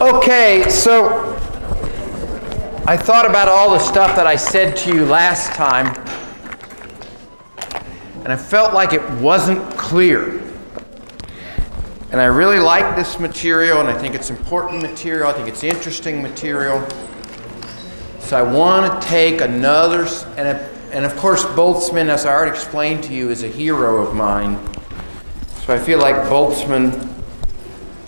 Okay, so I thought about all the stuff that I said to you last time, and I felt like it wasn't clear. And I really like this material, and I think it's important material. I think it's interesting material. So I want to take another, and of course Boltzmann, as I already explained to you, is a hero of mine. So I feel like Boltzmann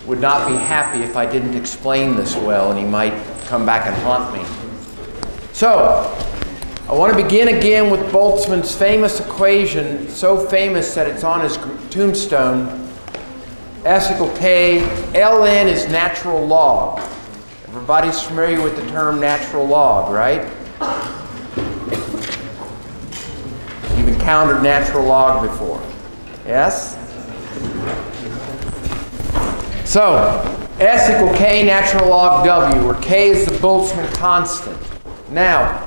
would not be happy if I didn't explain this well, and he might come back and haunt me. So I want to begin again with Boltzmann's famous equation, so famous that it's on his tombstone. S equal K, ln is natural log. Everybody's familiar with the term natural log, right? You've encountered natural log before. Yes? So, S equal K natural log W, where K is the Boltzmann constant. Now,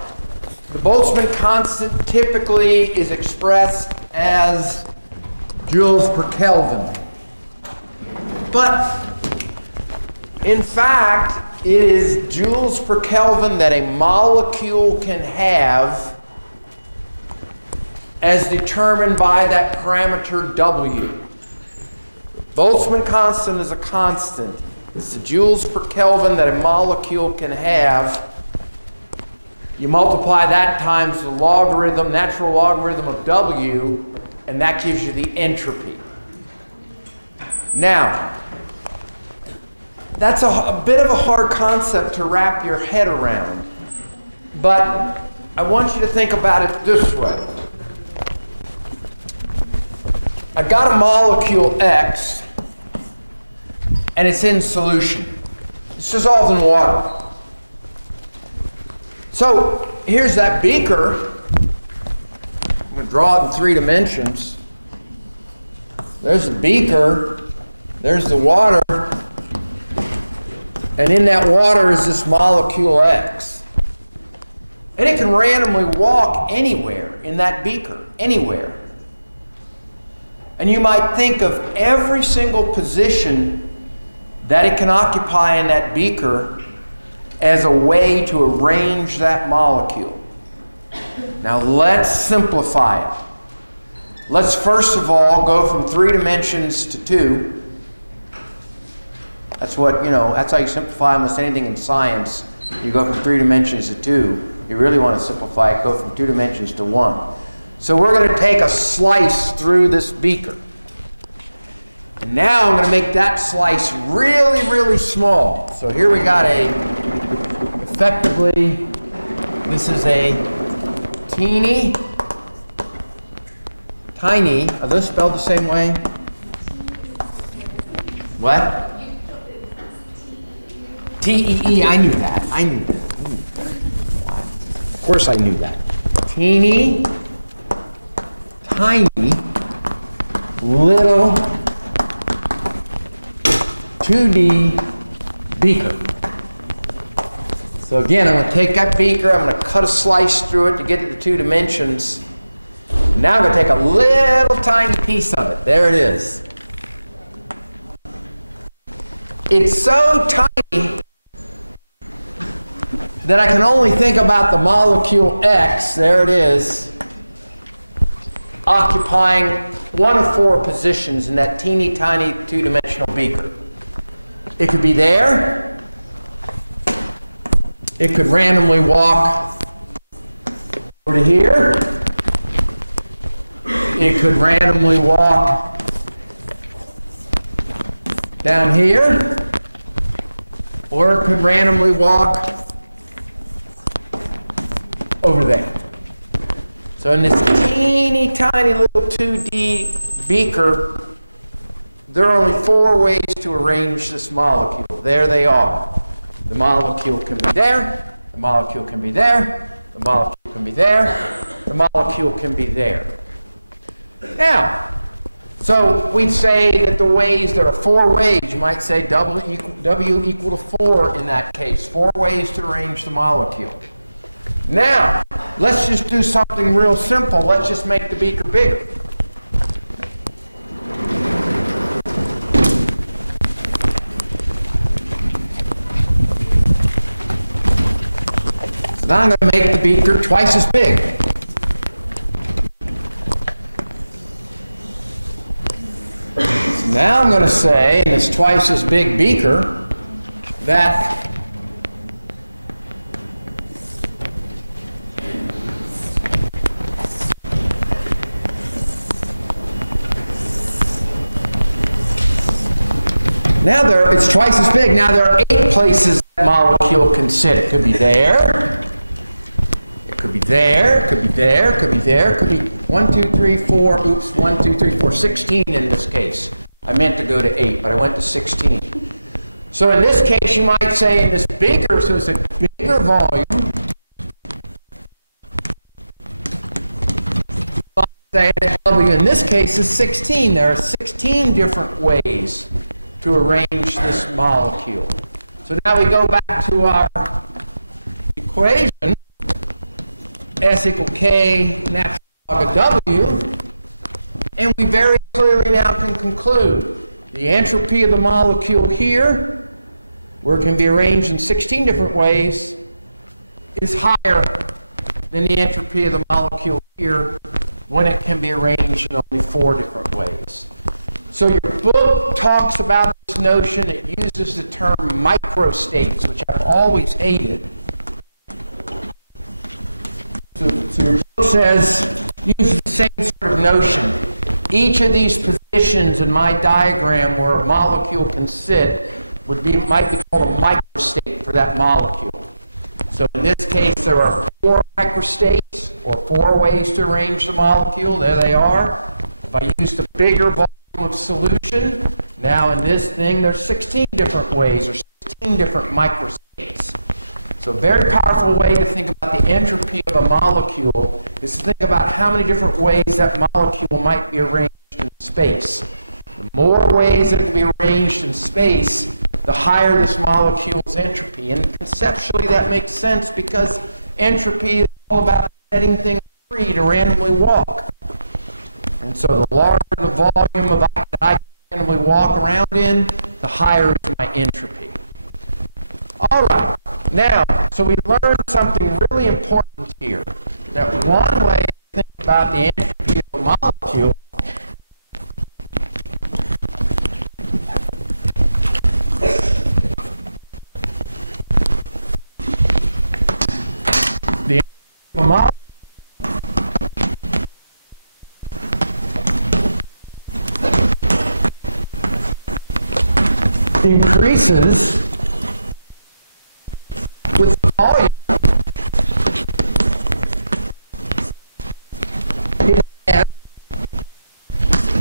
the Boltzmann constant typically is expressed as joules per Kelvin. But, in fact, it is joules per Kelvin that a molecule can have as determined by that parameter W. Boltzmann constant is a constant. It's the joules per Kelvin that a molecule can have. You multiply that times the logarithm, natural logarithm of W, and that gives you the entropy. Now, that's a bit of a hard concept to wrap your head around, but I want you to think about it this way. I've got a molecule X, and it's in solution. It's dissolved in water. So here's that beaker. I'm going to draw it in 3 dimensions. There's the beaker. There's the water. And in that water is this molecule X. And it can randomly walk anywhere in that beaker, anywhere. And you might think of every single position that it can occupy in that beaker as a way to arrange that molecule. Now let's simplify it. Let's first of all go from 3 dimensions to 2. That's what, that's how you simplify almost anything in science. You go from 3 dimensions to 2. You really want to simplify it, go from 2 dimensions to 1. So we're going to take a slice through this beaker. And now I'm going to make that slice really, really small. So here we got effectively, this is a tiny, are those spelled the same way? What? T-E-E, I knew that. Of course I knew that. Teeny, tiny, little 2D beaker. So again, I'm going to take that beaker, I'm going to cut a slice through it to get to the 2 dimensions. And now I'm going to take a little tiny piece of it. There it is. It's so tiny that I can only think about the molecule X, there it is, occupying 1 of 4 positions in that teeny tiny 2-dimensional beaker. It could be there. It could randomly walk over to here. It could randomly walk down here. Or it could randomly walk over there. So in this teeny tiny little 2D beaker, there are only 4 ways to arrange this molecule. There they are. The molecule can be there, the molecule can be there, the molecule can be there, the molecule can be there. Now, so we'd say that there are 4 ways. You might say W equal to 4 in that case. 4 ways to arrange the molecule. Now, let's just do something real simple. Let's just make the beaker bigger. Now I'm going to make the beaker twice as big. So now I'm going to say in this twice as big beaker that now it's twice as big. Now there are 8 places that molecule can sit. It could be there. It could be there. It could be there. It could be there. It could be 1, 2, 3, 4. Oops, 1, 2, 3, 4. 16 in this case. I meant to go to 8, but I went to 16. So in this case, you might say in this bigger, so it's a bigger volume. In this case, is 16. There are 16 different ways to arrange this molecule. So now we go back to our equation, S equal K natural log of W, and we very clearly now can conclude the entropy of the molecule here, where it can be arranged in 16 different ways, is higher than the entropy of the molecule here when it can be arranged in only 4 different ways. So your book talks about this notion. It uses the term microstates, which I've always hated. So your book uses the same sort of notion. Each of these positions in my diagram where a molecule can sit might be called a microstate for that molecule. So in this case, there are 4 microstates, or 4 ways to arrange the molecule. There they are. If I used a bigger volume of solution, now in this thing, there's 16 different ways, or 16 different microstates. So a very powerful way to think about the entropy of a molecule is to think about how many different ways that molecule might be arranged in space. The more ways it can be arranged in space, the higher this molecule's entropy. And conceptually that makes sense because entropy is all about setting things free to randomly walk. And so the larger the volume of that I can randomly walk around in, the higher is my entropy. All right. Now, so we learned something really important here. That one way to think about the entropy of a molecule increases with the volume. It has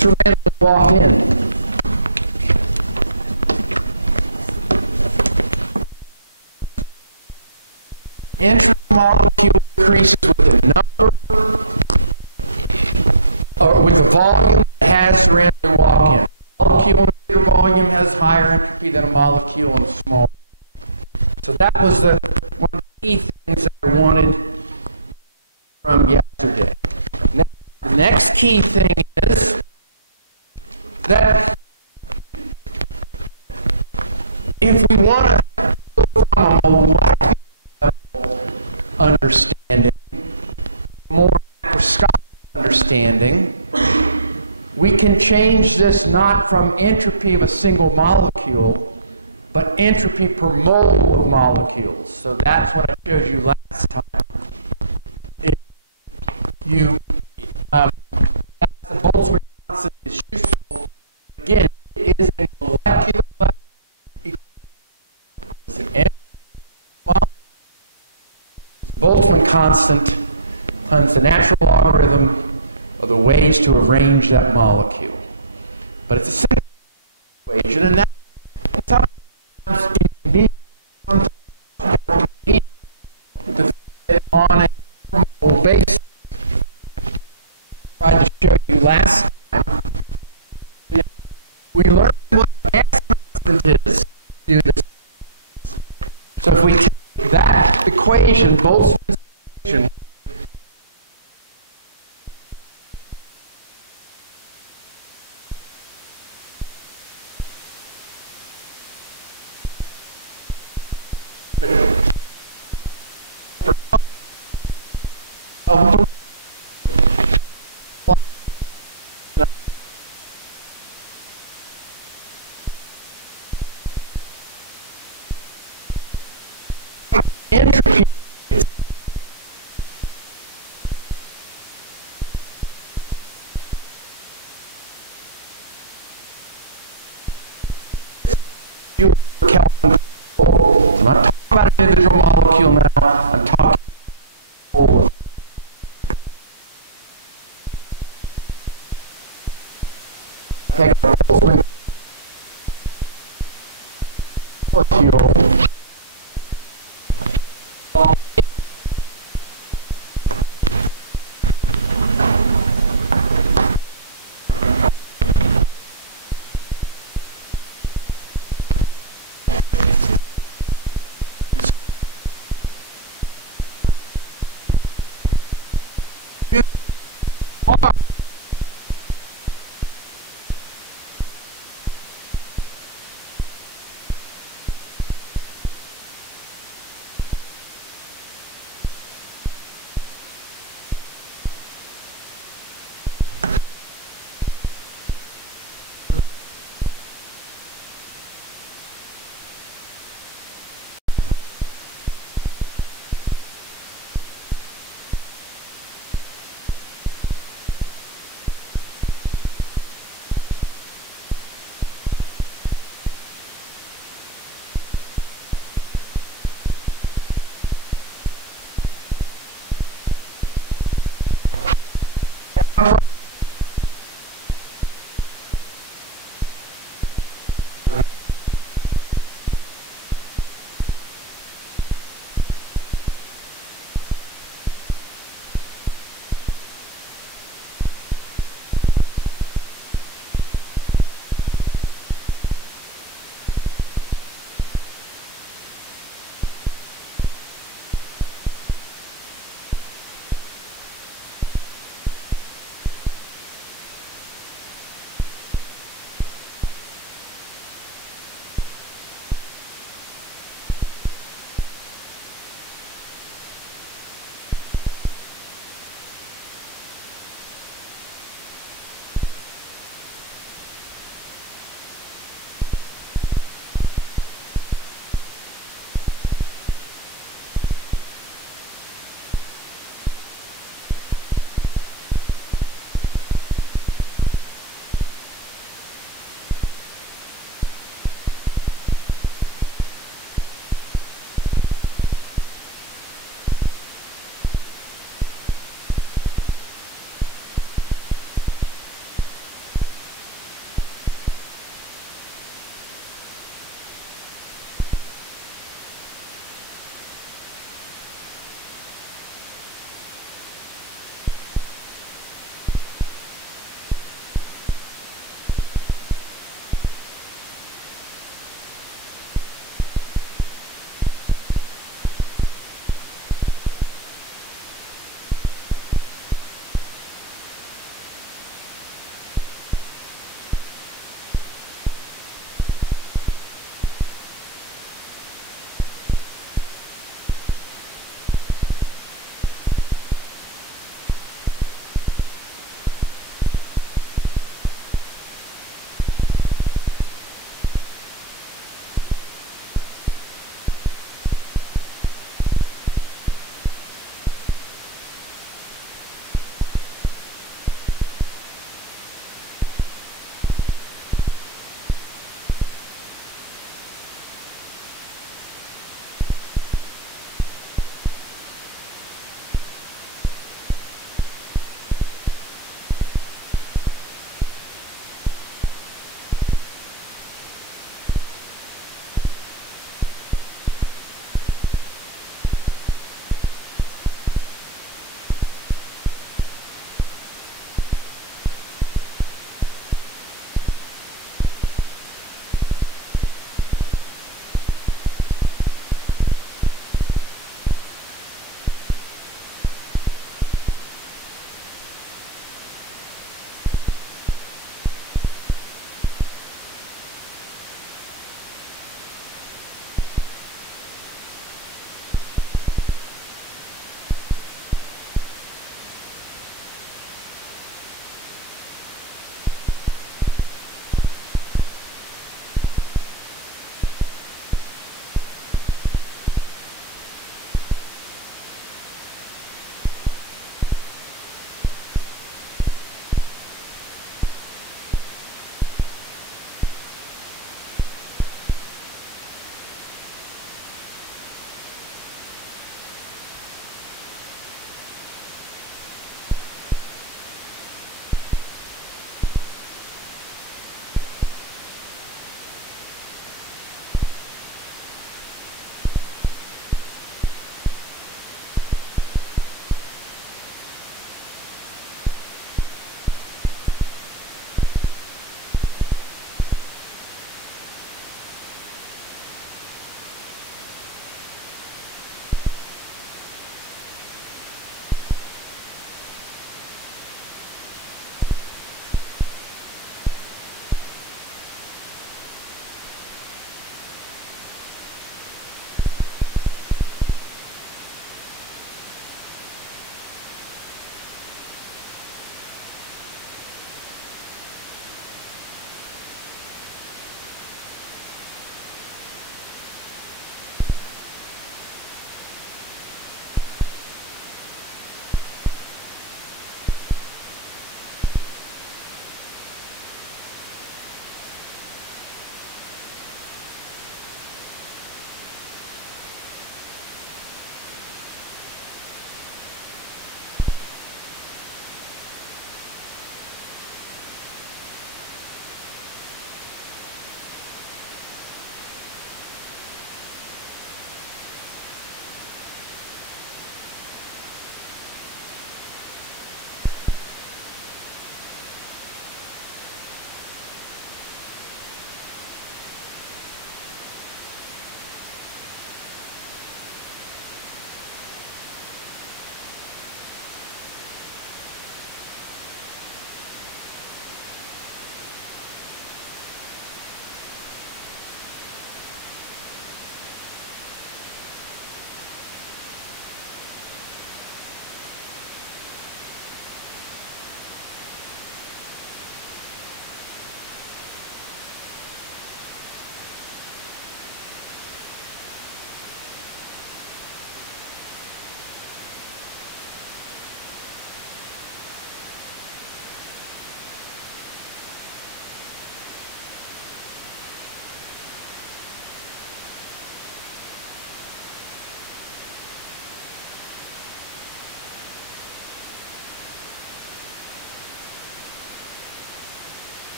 to randomly walk in. Entropy molecule increases with the number, or with the volume it has to randomly walk in. A molecule in a bigger volume has higher entropy than a molecule in a small. So that was one of the key things that I wanted from yesterday. Now, the next key thing is that if we want to go from a molecular understanding, more microscopic understanding, we can change this not from entropy of a single molecule, but entropy per mole of molecules. So that's what I showed you last time. If you, the Boltzmann constant is useful. Again, it is a molecular equation. It's an entropy molecule. Boltzmann constant times the natural logarithm of the ways to arrange that molecule. But it's a simple equation, and that sometimes it can be to fit on a normal basis. I tried to show you last time. We learned what gas constant is to do this. So if we take that equation, Boltzmann's equation, intricate I'm not talking about an individual molecule now. I'm talking about take a whole string molecule.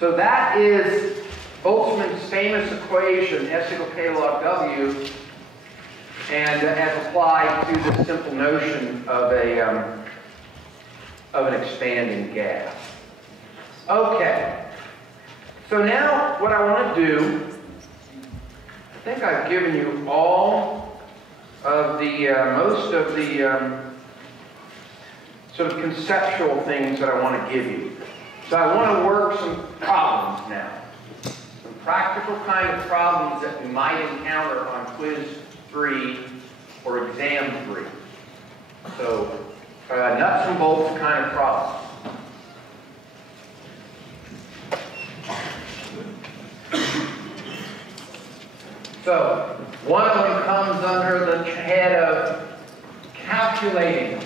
So that is Boltzmann's famous equation, S equals K log W, and as applied to the simple notion of an expanding gas. Okay. So now what I want to do, I think I've given you all of the, most of the sort of conceptual things that I want to give you. So I want to work some problems now. Some practical kind of problems that we might encounter on quiz 3 or exam 3. So nuts and bolts kind of problems. So, one of them comes under the head of calculating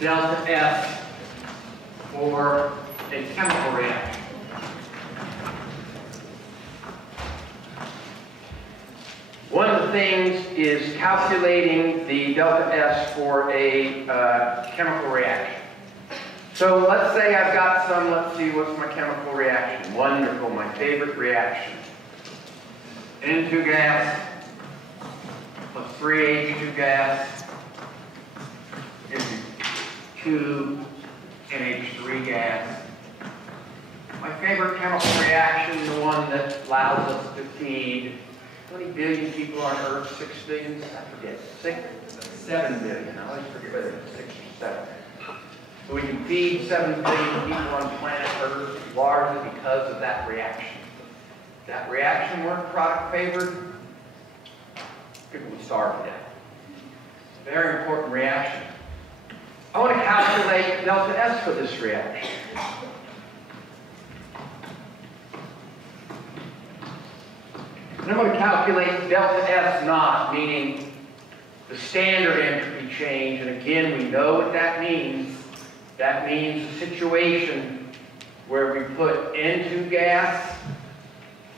delta S for a chemical reaction. One of the things is calculating the delta S for a chemical reaction. So let's say I've got some, let's see, what's my chemical reaction? Wonderful, my favorite reaction. N2 gas plus 3H2 gas gives me 2 NH3 gas. My favorite chemical reaction, the one that allows us to feed 20 billion people on Earth, 6 billion, I forget, 7 billion, I always forget it, 6 or 7. So we can feed 7 billion people on planet Earth largely because of that reaction. If that reaction weren't product favored, people would starve to death. Very important reaction. I want to calculate delta S for this reaction. And I'm going to calculate delta S naught, meaning the standard entropy change. And again, we know what that means. That means a situation where we put N2 gas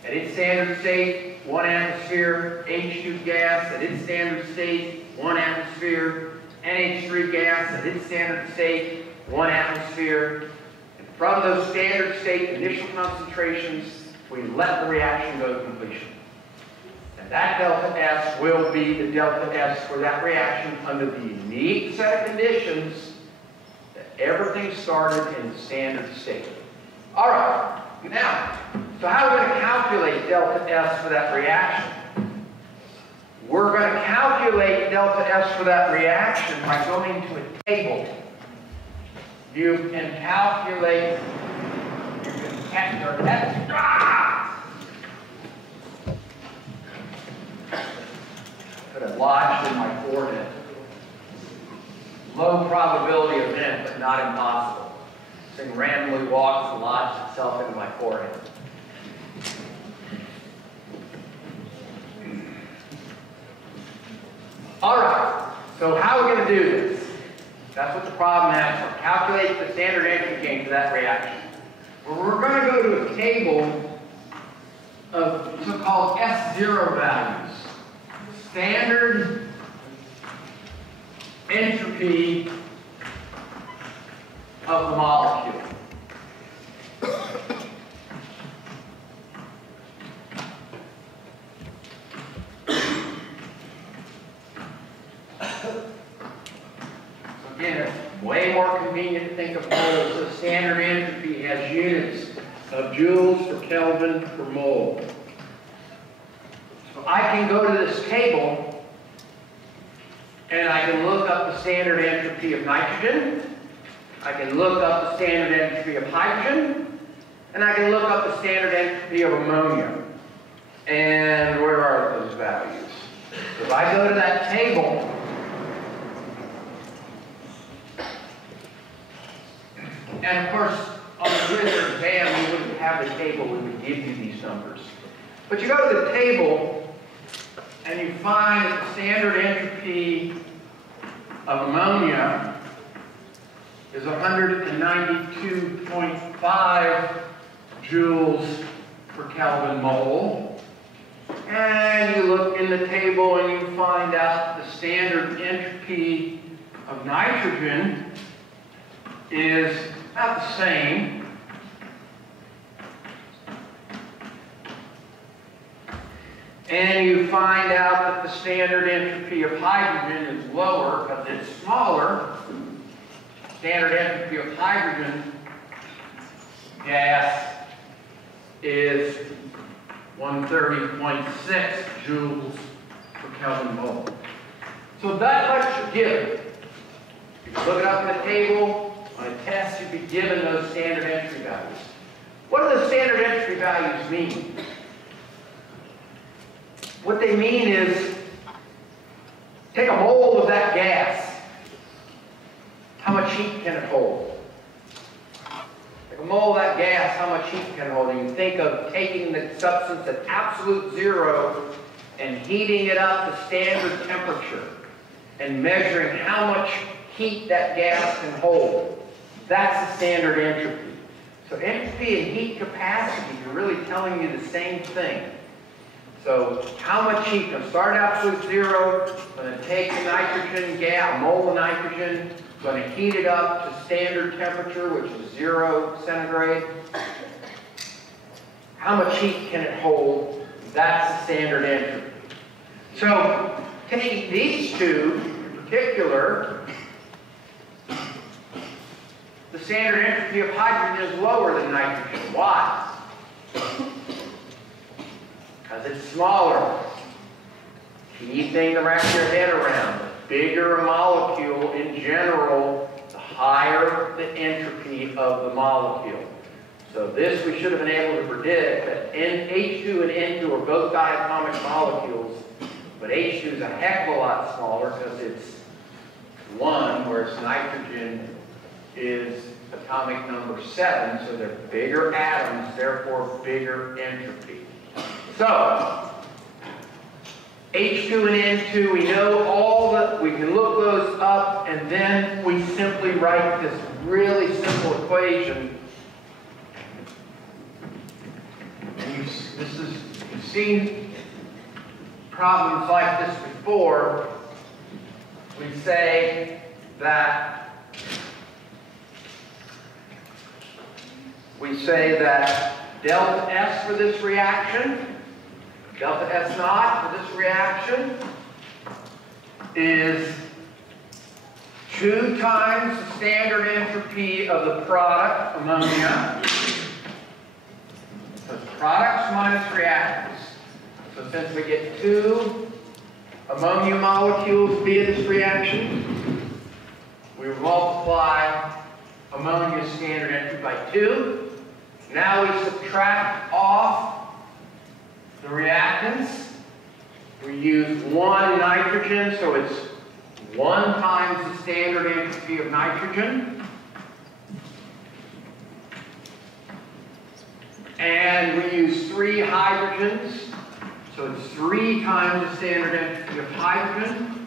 at its standard state, 1 atmosphere, H2 gas at its standard state, 1 atmosphere, NH3 gas at its standard state, 1 atmosphere. And from those standard state initial concentrations, we let the reaction go to completion. And that delta S will be the delta S for that reaction under the unique set of conditions that everything started in the standard state. All right, now, so how are we going to calculate delta S for that reaction? We're going to calculate delta S for that reaction by going to a table. You can calculate, you can check your Could have lodged in my forehead. Low probability event, but not impossible. This thing randomly walks and lodges itself into my forehead. All right, so how are we going to do this? That's what the problem asks for. Calculate the standard entropy change for that reaction. Well, we're going to go to a table of so-called S0 values. Standard entropy of the molecule. So again, it's way more convenient to think of moles. So standard entropy has units of joules per Kelvin per mole. So I can go to this table and I can look up the standard entropy of nitrogen, I can look up the standard entropy of hydrogen, and I can look up the standard entropy of ammonia. And where are those values? If I go to that table, and of course, on the quiz exam, we wouldn't have the table, we would give you these numbers. But you go to the table, and you find that the standard entropy of ammonia is 192.5 joules per Kelvin mole. And you look in the table and you find out the standard entropy of nitrogen is about the same. And you find out that the standard entropy of hydrogen is lower because it's smaller. Standard entropy of hydrogen gas is 130.6 joules per Kelvin mole. So that's what you're given. You can look it up in the table. On a test, you'd be given those standard entropy values. What do the standard entropy values mean? What they mean is, take a mole of that gas. How much heat can it hold? Take a mole of that gas, how much heat can it hold? You think of taking the substance at absolute zero and heating it up to standard temperature and measuring how much heat that gas can hold. That's the standard entropy. So entropy and heat capacity are really telling you the same thing. So how much heat? Going to start at absolute zero, going to take the nitrogen gas, a mole of nitrogen, going to heat it up to standard temperature, which is 0 centigrade. How much heat can it hold? That's the standard entropy. So taking these two in particular, the standard entropy of hydrogen is lower than nitrogen. Why? Because it's smaller. Key thing to wrap your head around. The bigger a molecule in general, the higher the entropy of the molecule. So this we should have been able to predict that H2 and N2 are both diatomic molecules, but H2 is a heck of a lot smaller because it's 1, whereas nitrogen is atomic number 7, so they're bigger atoms, therefore bigger entropy. So, H2 and N2, we know all that, we can look those up, and then we simply write this really simple equation. And you've seen problems like this before. We say that delta S for this reaction, delta S naught for this reaction is 2 times the standard entropy of the product, ammonia. So products minus reactants. So since we get 2 ammonia molecules via this reaction, we multiply ammonia standard entropy by 2. Now we subtract off the reactants. We use 1 nitrogen, so it's 1 times the standard entropy of nitrogen. And we use 3 hydrogens, so it's 3 times the standard entropy of hydrogen.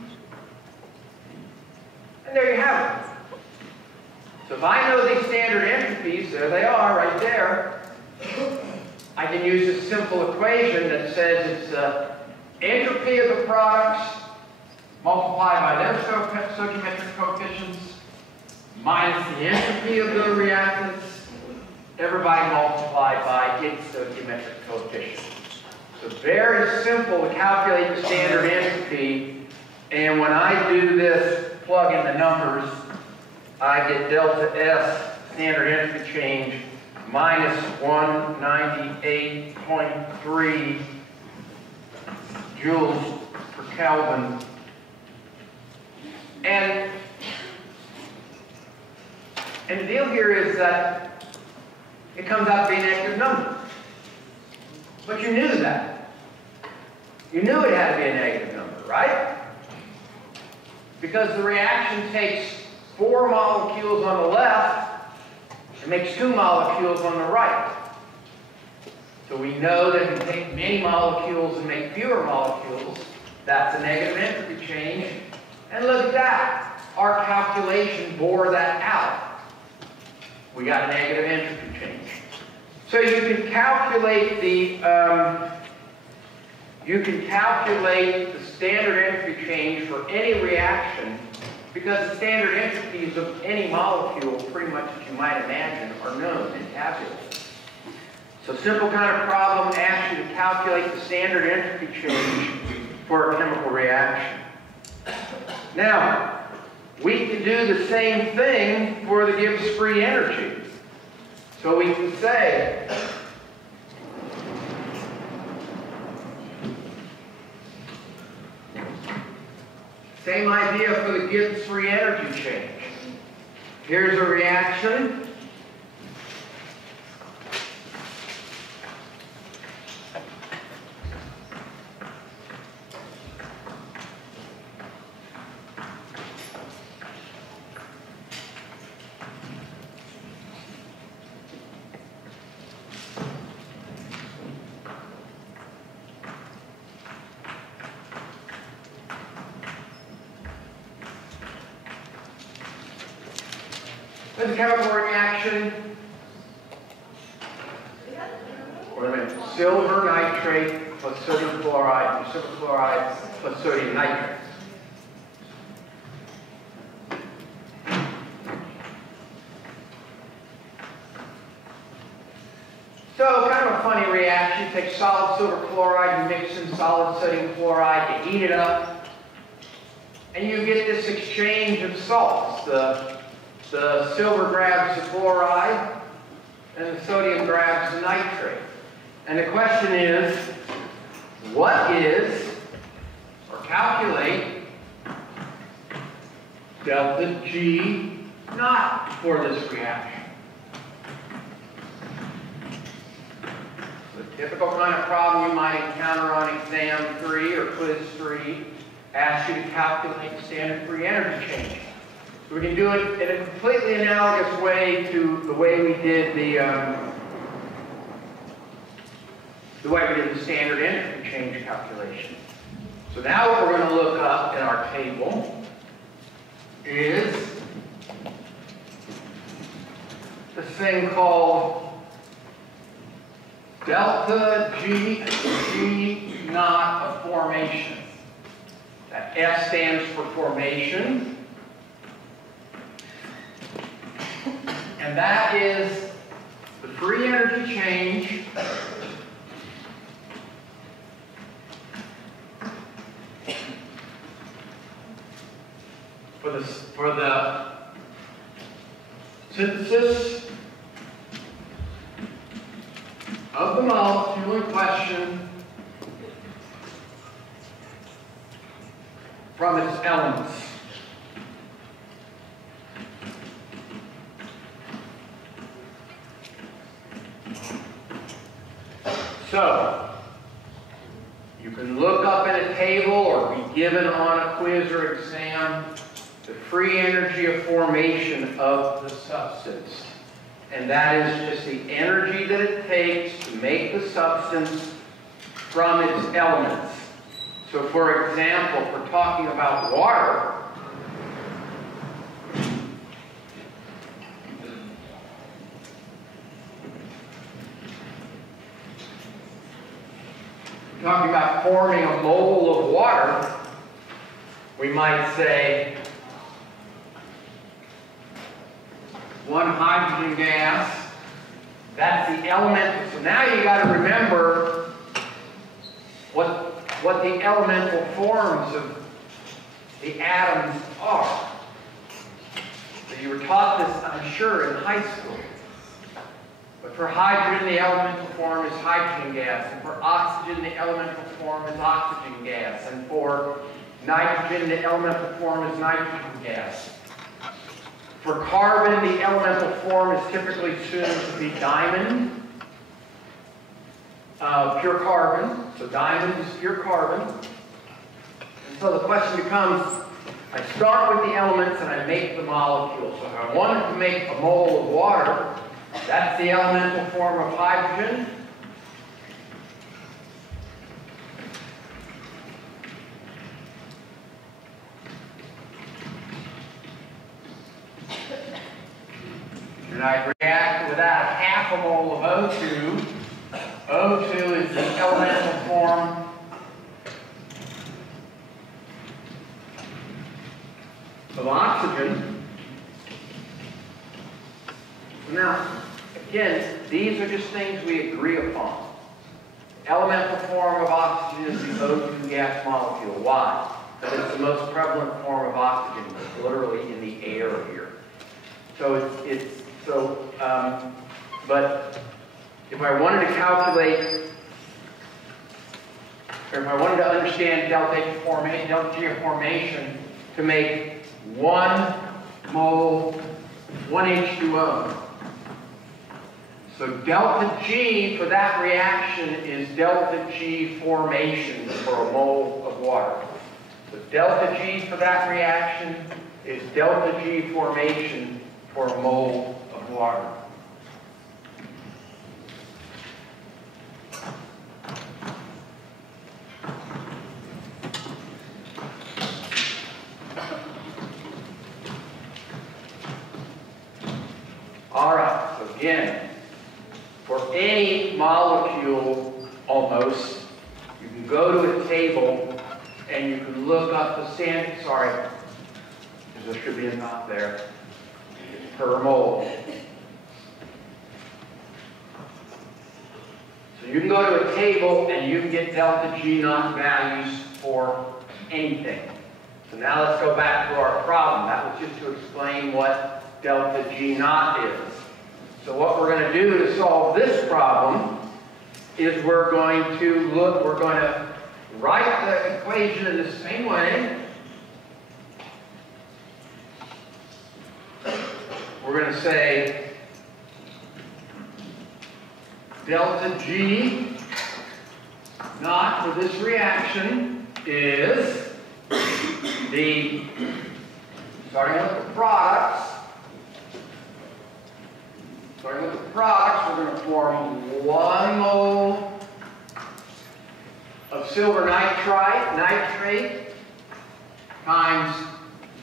And there you have it. So if I know these standard entropies, there they are right there, I can use a simple equation that says it's the entropy of the products multiplied by their stoichiometric coefficients minus the entropy of the reactants, everybody multiplied by its stoichiometric coefficient. So very simple to calculate the standard entropy, and when I do this, plug in the numbers, I get delta S, standard entropy change, minus 198.3 joules per Kelvin. And the deal here is that it comes out to be a negative number. But you knew that. You knew it had to be a negative number, right? Because the reaction takes 4 molecules on the left, it makes 2 molecules on the right. So we know that if you take many molecules and make fewer molecules, that's a negative entropy change. And look at that. Our calculation bore that out. We got a negative entropy change. So you can calculate the standard entropy change for any reaction because the standard entities of any molecule, pretty much as you might imagine, are known and tabulated. So simple kind of problem asks you to calculate the standard entropy change for a chemical reaction. Now, we can do the same thing for the Gibbs free energy. So we can say, same idea for the Gibbs free energy change. Here's a reaction. There's a chemical reaction. Wait a minute. Silver nitrate plus sodium chloride, or silver chloride plus sodium nitrate. So, kind of a funny reaction. You take solid silver chloride, you mix in solid sodium chloride, you heat it up, and you get this exchange of salts. The silver grabs the chloride, and the sodium grabs the nitrate. And the question is, what is, or calculate, delta G naught for this reaction? The typical kind of problem you might encounter on exam 3 or quiz 3 asks you to calculate the standard free energy change. We can do it in a completely analogous way to the way we did the standard entropy change calculation. So now what we're going to look up in our table is this thing called delta G naught of formation. That F stands for formation. And that is the free energy change for the synthesis of the molecule in question from its elements. So, you can look up in a table or be given on a quiz or exam the free energy of formation of the substance. And that is just the energy that it takes to make the substance from its elements. So for example, if we're talking about water, talking about forming a mole of water, we might say 1 hydrogen gas, that's the element. So now you got to remember what the elemental forms of the atoms are. So you were taught this, I'm sure, in high school. But for hydrogen, the elemental form is hydrogen gas. And for oxygen, the elemental form is oxygen gas. And for nitrogen, the elemental form is nitrogen gas. For carbon, the elemental form is typically assumed to be diamond, pure carbon. So diamond is pure carbon. And so the question becomes, I start with the elements and I make the molecule. So if I wanted to make a mole of water, that's the elemental form of hydrogen. And I react with that half a mole of O2. O2 is the elemental form of oxygen. Now, again, these are just things we agree upon. Elemental form of oxygen is the O2 gas molecule. Why? Because it's the most prevalent form of oxygen. It's literally in the air here. So but if I wanted to calculate, or if I wanted to understand delta G of formation to make 1 mole, 1 H2O. So delta G for that reaction is delta G formation for a mole of water. So delta G for that reaction is delta G formation for a mole of water. All right, so again, for any molecule, almost, you can go to a table and you can look up the standard, sorry, there should be a knot there, per mole. So you can go to a table and you can get delta G naught values for anything. So now let's go back to our problem. That was just to explain what delta G naught is. So what we're going to do to solve this problem is we're going to write the equation in the same way. We're going to say delta G naught for this reaction is starting with the products. Starting with the products, we're going to form 1 mole of silver nitrate times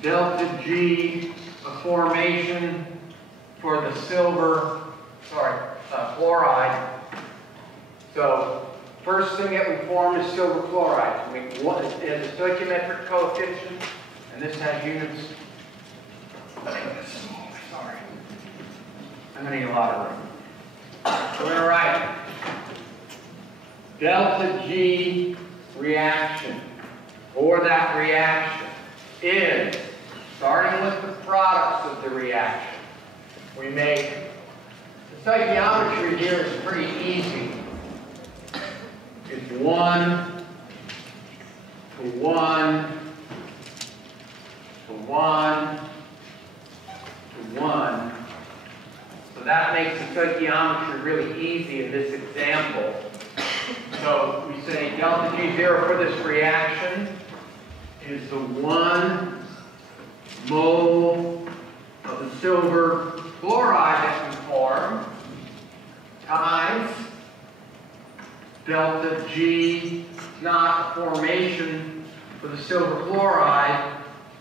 delta G of formation for the chloride. So first thing that we form is silver chloride. It has a stoichiometric coefficient, and this has units. Sorry. I'm going to need a lot of room. We're going to write delta G reaction for that reaction is, starting with the products of the reaction, we make, the stoichiometry here is pretty easy. It's 1 to 1 to 1 to 1. So that makes the stoichiometry really easy in this example. So we say delta G0 for this reaction is the 1 mole of the silver chloride that we form times delta G naught formation for the silver chloride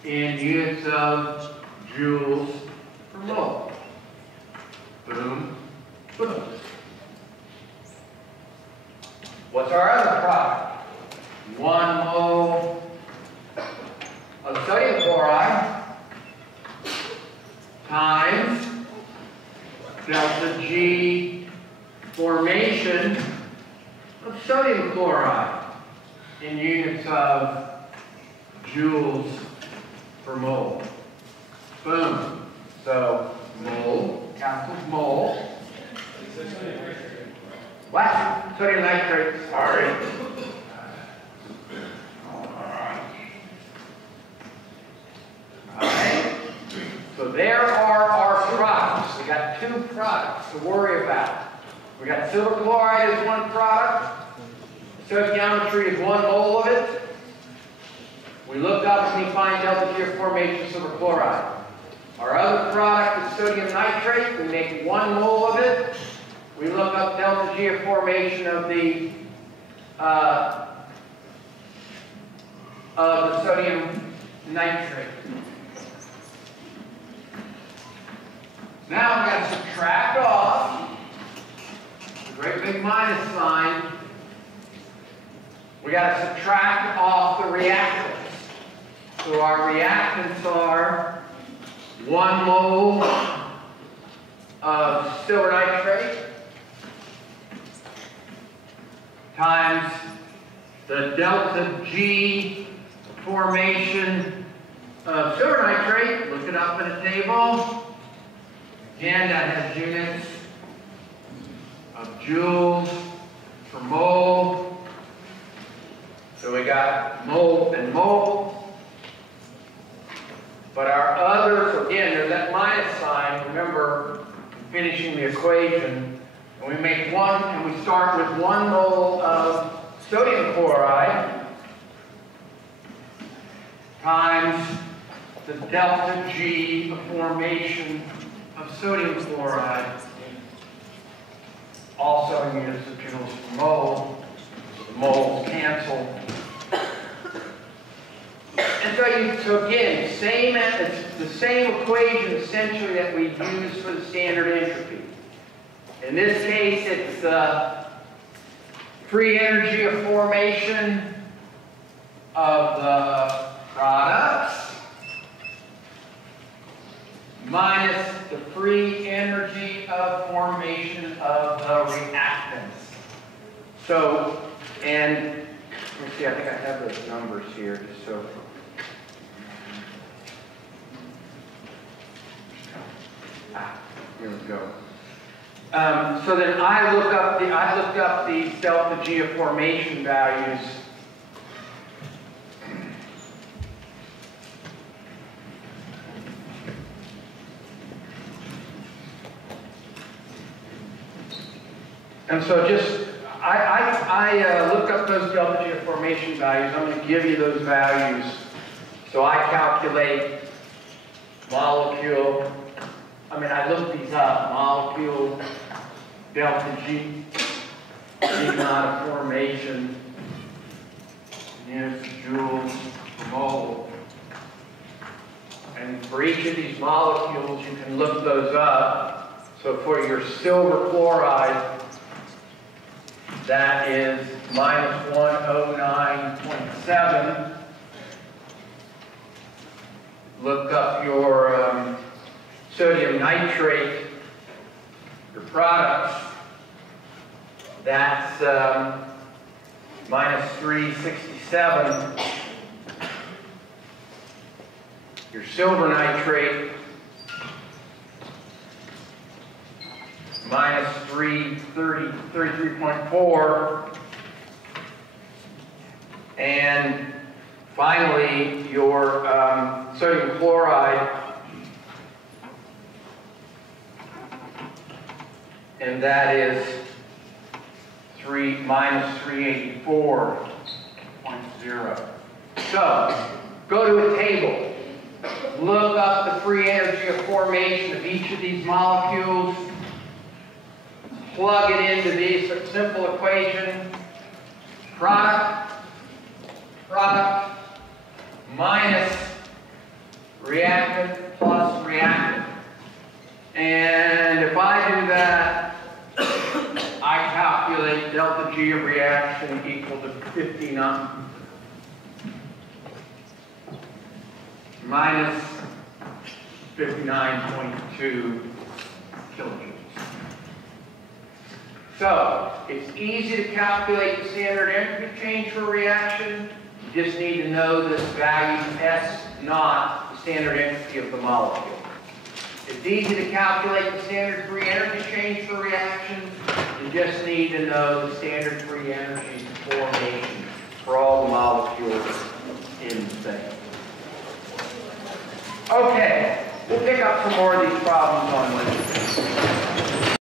in units of joules per mole. Boom, boom. What's our other product? 1 mole of sodium chloride times delta G formation of sodium chloride in units of joules per mole. Boom. So mole, capital mole. What? Sodium nitrate. Sorry. Alright. So there are our products. We got 2 products to worry about. We got silver chloride as 1 product. Stoichiometry is 1 mole of it. We look up and we find delta G formation of silver chloride. Our other product is sodium nitrate. We make 1 mole of it. We look up delta G formation of the sodium nitrate. Now we got to subtract off the great big minus sign. We got to subtract off the reactants. So our reactants are 1 mole of silver nitrate times the delta G formation of silver nitrate. Look it up in a table. Again, that has units of joules per mole. So we got mole and mole. But our others, again, there's that minus sign. Remember, in finishing the equation, and we make one, and we start with 1 mole of sodium chloride times the delta G of formation of sodium chloride, also in units of joules per mole. The moles cancel. And so again, it's the same equation essentially that we use for the standard entropy. In this case, it's the free energy of formation of the products minus the free energy of formation of the reactants. So, and let me see, I think I have those numbers here just so. Here we go. So then I looked up these delta G of formation values. And so I looked up those delta G of formation values. I'm going to give you those values. So I calculate molecule. I looked these up. Molecule delta G, G naught of formation, units of joules per mole. And for each of these molecules, you can look those up. So for your silver chloride, that is minus 109.7. Look up your sodium nitrate for products. That's minus 367. Your silver nitrate, minus 33.4. And finally, your sodium chloride, and that is minus 384.0. So, go to a table. Look up the free energy of formation of each of these molecules. Plug it into this simple equation. Product minus reactant plus reactant. And if I do that, I calculate delta G of reaction equal to 59 minus 59.2 kilojoules. So, it's easy to calculate the standard entropy change for a reaction. You just need to know this value S naught, the standard entropy of the molecule. It's easy to calculate the standard free energy change for reactions. You just need to know the standard free energy formation for all the molecules in the thing. Okay, we'll pick up some more of these problems.